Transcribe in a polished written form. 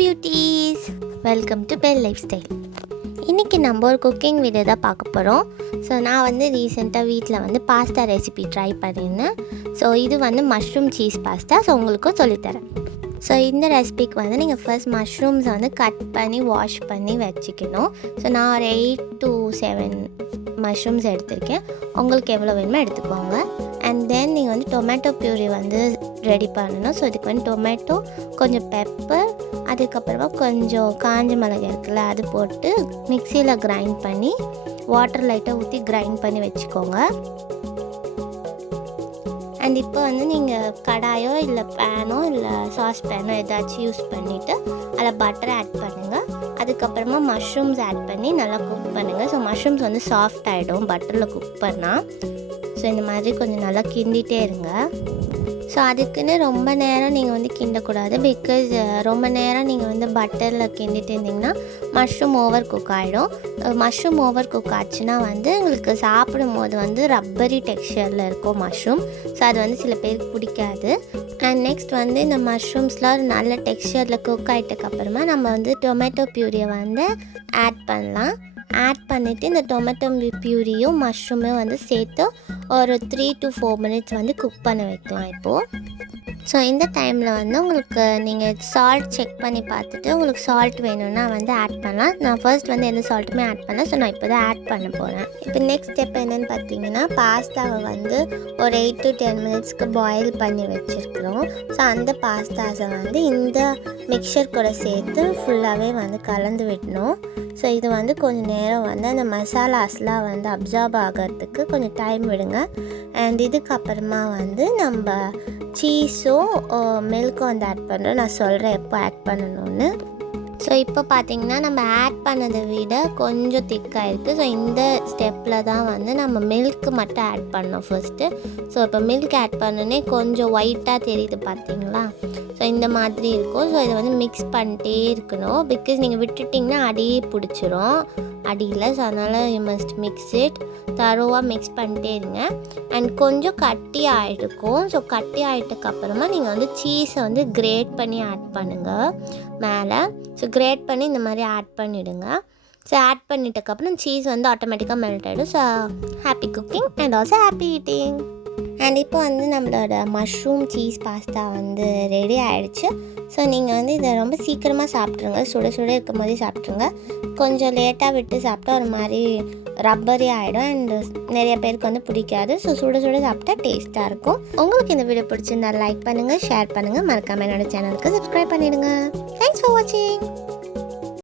Beauties, welcome to bell life style. இன்றைக்கி நம்ம ஒரு குக்கிங் வீடியோ தான் பார்க்க போகிறோம். ஸோ நான் வந்து ரீசெண்டாக வீட்டில் வந்து பாஸ்தா ரெசிபி ட்ரை பண்ணியிருந்தேன். ஸோ இது வந்து மஷ்ரூம் சீஸ் பாஸ்தா. ஸோ உங்களுக்கும் சொல்லித்தரேன். ஸோ இந்த ரெசிபிக்கு வந்து நீங்கள் ஃபர்ஸ்ட் மஷ்ரூம்ஸை வந்து கட் பண்ணி வாஷ் பண்ணி வச்சுக்கணும். ஸோ நான் ஒரு 8 to 7 மஷ்ரூம்ஸ் எடுத்திருக்கேன். உங்களுக்கு எவ்வளோ வேணுமோ எடுத்துக்கோங்க. அண்ட் தென் நீங்கள் வந்து டொமேட்டோ பியூரி வந்து ரெடி பண்ணணும். ஸோ இதுக்கு வந்து டொமேட்டோ, கொஞ்சம் பெப்பர், அதுக்கப்புறமா கொஞ்சம் காஞ்ச மிளகாய் இருக்குல்ல, அது போட்டு மிக்சியில் கிரைண்ட் பண்ணி வாட்டர் லைட்டாக ஊற்றி கிரைண்ட் பண்ணி வச்சுக்கோங்க. அண்ட் இப்போ வந்து நீங்கள் கடாயோ இல்லை பேனோ இல்லை சாஸ் பேனோ ஏதாச்சும் யூஸ் பண்ணிவிட்டு அதில் பட்டரை ஆட் பண்ணுங்கள். அதுக்கப்புறமா மஷ்ரூம்ஸ் ஆட் பண்ணி நல்லா குக் பண்ணுங்கள். ஸோ மஷ்ரூம்ஸ் வந்து சாஃப்ட் ஆகிடும் பட்டரில் குக் பண்ணால். ஸோ இந்த மாதிரி கொஞ்சம் நல்லா கிண்டிகிட்டே இருங்க. ஸோ அதுக்குன்னு ரொம்ப நேரம் நீங்கள் வந்து கிண்டக்கூடாது. பிகாஸ் ரொம்ப நேரம் நீங்கள் வந்து பட்டரில் கிண்டிட்டு இருந்தீங்கன்னா மஷ்ரூம் ஓவர் குக் ஆகிடும். மஷ்ரூம் ஓவர் குக் ஆச்சுன்னா வந்து உங்களுக்கு சாப்பிடும் போது வந்து ரப்பரி டெக்ஸ்சரில் இருக்கும் மஷ்ரூம். ஸோ அது வந்து சில பேருக்கு பிடிக்காது. அண்ட் நெக்ஸ்ட் வந்து இந்த மஷ்ரூம்ஸ்லாம் ஒரு நல்ல டெக்ஸ்சரில் குக் ஆகிட்டக்கப்புறமா நம்ம வந்து டொமேட்டோ பியூரியை வந்து ஆட் பண்ணலாம். ஆட் பண்ணிவிட்டு இந்த டொமேட்டோ பியூரியும் மஷ்ரூமையும் வந்து சேர்த்து ஒரு 3 to 4 minutes வந்து குக் பண்ண வைக்கலாம் இப்போது. ஸோ இந்த டைமில் வந்து உங்களுக்கு நீங்கள் சால்ட் செக் பண்ணி பார்த்துட்டு உங்களுக்கு சால்ட் வேணும்னா வந்து ஆட் பண்ணலாம். நான் ஃபர்ஸ்ட் வந்து எந்த சால்ட்டுமே ஆட் பண்ணல. ஸோ நான் இப்போ தான் ஆட் பண்ண போகிறேன். இப்போ நெக்ஸ்ட் ஸ்டெப் என்னென்னு பார்த்தீங்கன்னா, பாஸ்தாவை வந்து ஒரு 8 to 10 minutesக்கு பாயில் பண்ணி வச்சுருக்குறோம். ஸோ அந்த பாஸ்தாஸை வந்து இந்த மிக்சர் கூட சேர்த்து ஃபுல்லாகவே வந்து கலந்து விடணும். ஸோ இது வந்து கொஞ்சம் நேரம் வந்து அந்த மசாலாஸ்லாம் வந்து அப்சார்ப் ஆகிறதுக்கு கொஞ்சம் டைம் விடுங்க. அண்ட் இதுக்கப்புறமா வந்து நம்ம சீஸும் மில்க்கும் வந்து ஆட் பண்ணுறோம். நான் சொல்கிறேன் எப்போ ஆட் பண்ணணும்னு. ஸோ இப்போ பார்த்திங்கன்னா நம்ம ஆட் பண்ணதை விட கொஞ்சம் திக்காகிருக்கு. ஸோ இந்த ஸ்டெப்பில் தான் வந்து நம்ம மில்க்கு மட்டும் ஆட் பண்ணோம் ஃபர்ஸ்ட்டு. ஸோ இப்போ மில்க் ஆட் பண்ணோன்னே கொஞ்சம் ஒயிட்டாக தெரியுது பார்த்திங்களா. ஸோ இந்த மாதிரி இருக்கும். ஸோ இதை வந்து மிக்ஸ் பண்ணிட்டே இருக்கணும். பிகாஸ் நீங்கள் விட்டுட்டிங்கன்னா அடியே பிடிச்சிரும் அடியில். ஸோ அதனால் யூ மஸ்ட் மிக்ஸ் இட் தரோவாக மிக்ஸ் பண்ணிட்டே இருங்க. அண்ட் கொஞ்சம் கட்டி ஆகிருக்கும். ஸோ கட்டி ஆகிட்டக்கப்புறமா நீங்கள் வந்து சீஸை வந்து கிரேட் பண்ணி ஆட் பண்ணுங்கள் மேலே. ஸோ கிரேட் பண்ணி இந்த மாதிரி ஆட் பண்ணிவிடுங்க. ஸோ ஆட் பண்ணிட்டக்கப்புறம் சீஸ் வந்து ஆட்டோமேட்டிக்காக மெல்ட் ஆகிடும். So happy cooking and also happy eating. And இப்போ வந்து நம்மளோட மஷ்ரூம் சீஸ் பாஸ்தா வந்து ரெடி ஆகிடுச்சு. ஸோ நீங்கள் வந்து இதை ரொம்ப சீக்கிரமாக சாப்பிட்ருங்க. சுட சுட இருக்கும் போதே சாப்பிட்ருங்க. கொஞ்சம் லேட்டாக விட்டு சாப்பிட்டா ஒரு மாதிரி ரப்பரி ஆகிடும். அண்ட் நிறைய பேருக்கு வந்து பிடிக்காது. ஸோ சுட சுட சாப்பிட்டா டேஸ்ட்டாக இருக்கும். உங்களுக்கு இந்த வீடியோ பிடிச்சிருந்தா லைக் பண்ணுங்கள், ஷேர் பண்ணுங்கள், மறக்காமல் என்னோடய சேனலுக்கு சப்ஸ்கிரைப் பண்ணிவிடுங்க. தேங்க்ஸ் ஃபார் வாட்சிங்.